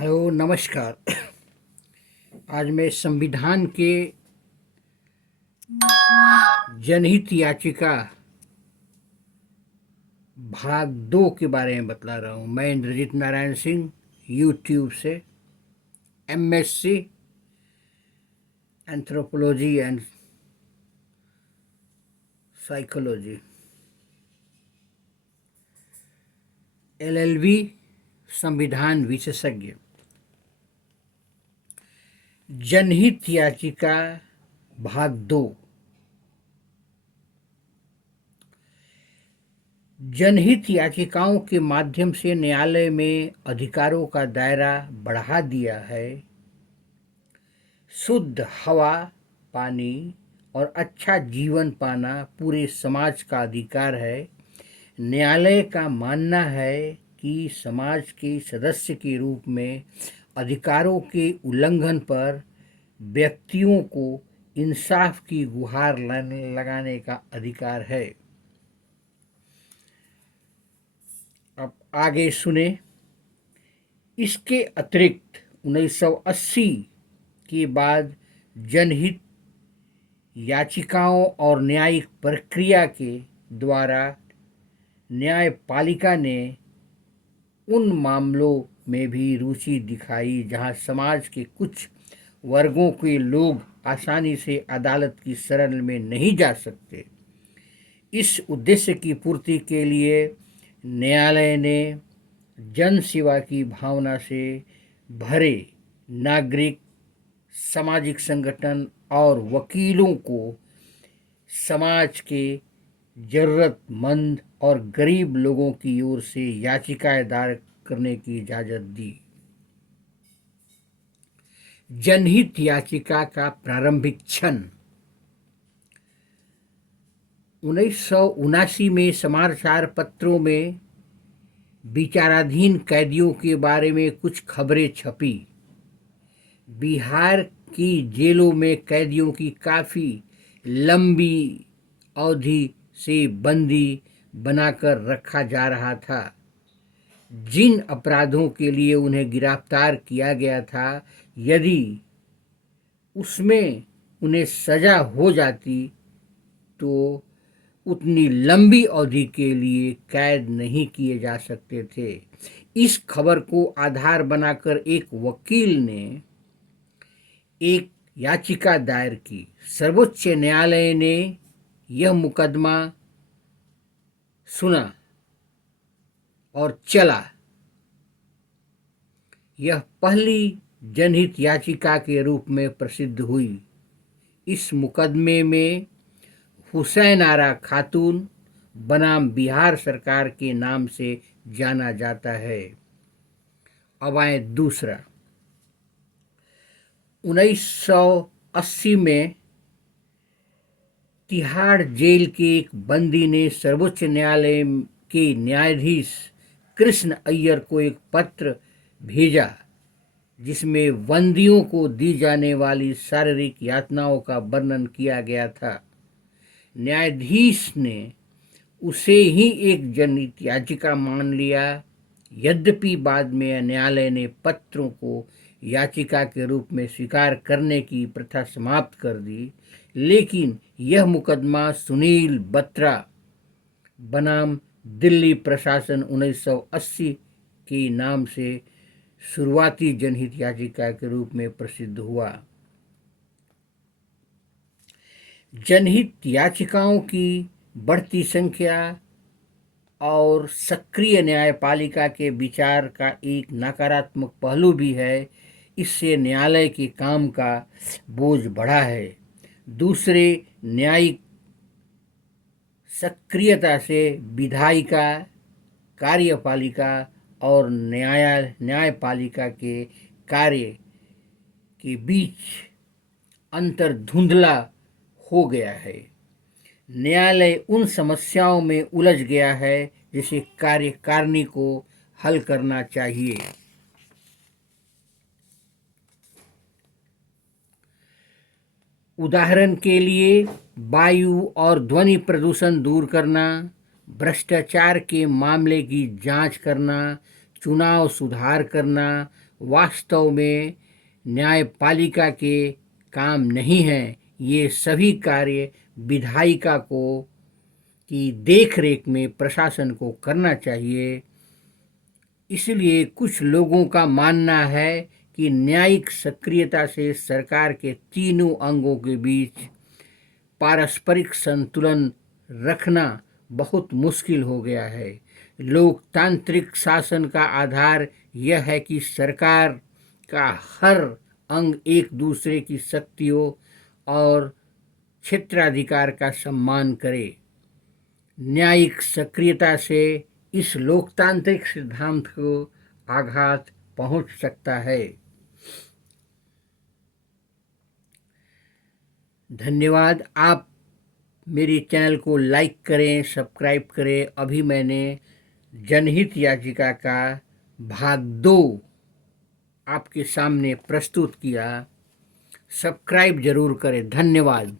Hello नमस्कार। आज मैं संविधान के जनहित याचिका भाग 2 के बारे में बतला रहा हूँ। मैं इंद्रजीत नारायण सिंह, यूट्यूब से MSc anthropology and psychology, LLB, संविधान विशेषज्ञ। जनहित याचिका भाग 2। जनहित याचिकाओं के माध्यम से न्यायालय में अधिकारों का दायरा बढ़ा दिया है। शुद्ध हवा, पानी और अच्छा जीवन पाना पूरे समाज का अधिकार है। न्यायालय का मानना है कि समाज के सदस्य के रूप में अधिकारों के उल्लंघन पर व्यक्तियों को इंसाफ की गुहार लगाने का अधिकार है। अब आगे सुने। इसके अतिरिक्त 1980 के बाद जनहित याचिकाओं और न्यायिक प्रक्रिया के द्वारा न्यायपालिका ने उन मामलों में भी रुचि दिखाई जहां समाज के कुछ वर्गों के लोग आसानी से अदालत की शरण में नहीं जा सकते। इस उद्देश्य की पूर्ति के लिए न्यायालय ने जन सेवा की भावना से भरे नागरिक, सामाजिक संगठन और वकीलों को समाज के जरूरतमंद और गरीब लोगों की ओर से याचिकाएं दायर करने की इजाज़त दी। जनहित याचिका का प्रारंभिक क्षण 1979 में समाचार पत्रों में विचाराधीन कैदियों के बारे में कुछ खबरें छपी। बिहार की जेलों में कैदियों की काफ़ी लंबी अवधि से बंदी बनाकर रखा जा रहा था। जिन अपराधों के लिए उन्हें गिरफ्तार किया गया था, यदि उसमें उन्हें सजा हो जाती तो उतनी लंबी अवधि के लिए कैद नहीं किए जा सकते थे। इस खबर को आधार बनाकर एक वकील ने एक याचिका दायर की। सर्वोच्च न्यायालय ने यह मुकदमा सुना और चला। यह पहली जनहित याचिका के रूप में प्रसिद्ध हुई। इस मुकदमे में हुसैन आरा खातून बनाम बिहार सरकार के नाम से जाना जाता है। अब आए दूसरा। 1980 में तिहाड़ जेल के एक बंदी ने सर्वोच्च न्यायालय के न्यायाधीश कृष्ण अय्यर को एक पत्र भेजा जिसमें बंदियों को दी जाने वाली शारीरिक यातनाओं का वर्णन किया गया था। न्यायाधीश ने उसे ही एक जनहित याचिका मान लिया। यद्यपि बाद में न्यायालय ने पत्रों को याचिका के रूप में स्वीकार करने की प्रथा समाप्त कर दी, लेकिन यह मुकदमा सुनील बत्रा बनाम दिल्ली प्रशासन 1980 के नाम से शुरुआती जनहित याचिका के रूप में प्रसिद्ध हुआ। जनहित याचिकाओं की बढ़ती संख्या और सक्रिय न्यायपालिका के विचार का एक नकारात्मक पहलू भी है। इससे न्यायालय के काम का बोझ बढ़ा है। दूसरे, न्यायिक सक्रियता से विधायिका, कार्यपालिका और न्यायपालिका के कार्य के बीच अंतर धुंधला हो गया है। न्यायालय उन समस्याओं में उलझ गया है जिसे कार्यकारिणी को हल करना चाहिए। उदाहरण के लिए वायु और ध्वनि प्रदूषण दूर करना, भ्रष्टाचार के मामले की जांच करना, चुनाव सुधार करना, वास्तव में न्यायपालिका के काम नहीं है। ये सभी कार्य विधायिका को की देखरेख में प्रशासन को करना चाहिए। इसलिए कुछ लोगों का मानना है कि न्यायिक सक्रियता से सरकार के तीनों अंगों के बीच पारस्परिक संतुलन रखना बहुत मुश्किल हो गया है। लोकतांत्रिक शासन का आधार यह है कि सरकार का हर अंग एक दूसरे की शक्तियों और क्षेत्राधिकार का सम्मान करे। न्यायिक सक्रियता से इस लोकतांत्रिक सिद्धांत को आघात पहुंच सकता है। धन्यवाद। आप मेरे चैनल को लाइक करें, सब्सक्राइब करें। अभी मैंने जनहित याचिका का भाग 2 आपके सामने प्रस्तुत किया। सब्सक्राइब जरूर करें। धन्यवाद।